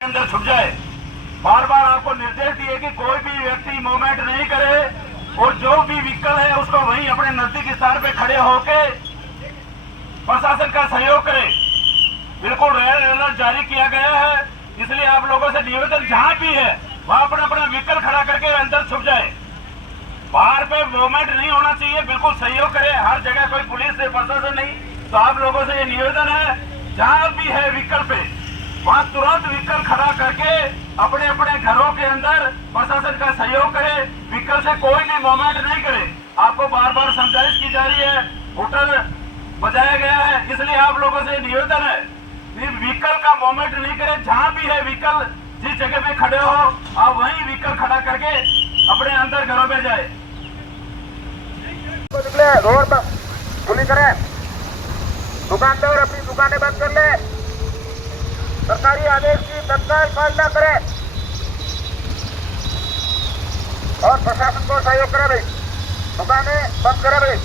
अंदर छुप जाए। बार बार आपको निर्देश दिए कि कोई भी व्यक्ति मूवमेंट नहीं करे और जो भी व्हीकल है उसको वहीं अपने नजदीकी स्थान पे खड़े होके प्रशासन का सहयोग करे। बिल्कुल रेड अलर्ट जारी किया गया है, इसलिए आप लोगों से निवेदन जहां भी है वहां अपना अपना व्हीकल खड़ा करके अंदर छुप जाए। बाहर पे मूवमेंट नहीं होना चाहिए, बिल्कुल सहयोग करे। हर जगह कोई पुलिस से प्रशासन नहीं, तो आप लोगों से ये निवेदन है जहां भी है व्हीकल पे वहां तुरंत व्हीकल खड़ा करके अपने अपने घरों के अंदर प्रशासन का सहयोग करे। व्हीकल से कोई भी मूवमेंट नहीं करे। आपको बार बार समझाइश की जा रही है, होटल बजाया गया है, इसलिए आप लोगों से निवेदन है व्हीकल का मूवमेंट नहीं करे। जहां भी है व्हीकल, जिस जगह पे खड़े हो आप वहीं व्हीकल खड़ा करके अपने अंदर घरों में जाए। निकले रोड पर खुली करें, दुकानदार अपनी दुकानें बंद कर ले, सरकारी आदेश की तत्काल पालना करें और प्रशासन को सहयोग करें भाई, दुकानें बंद करें भाई।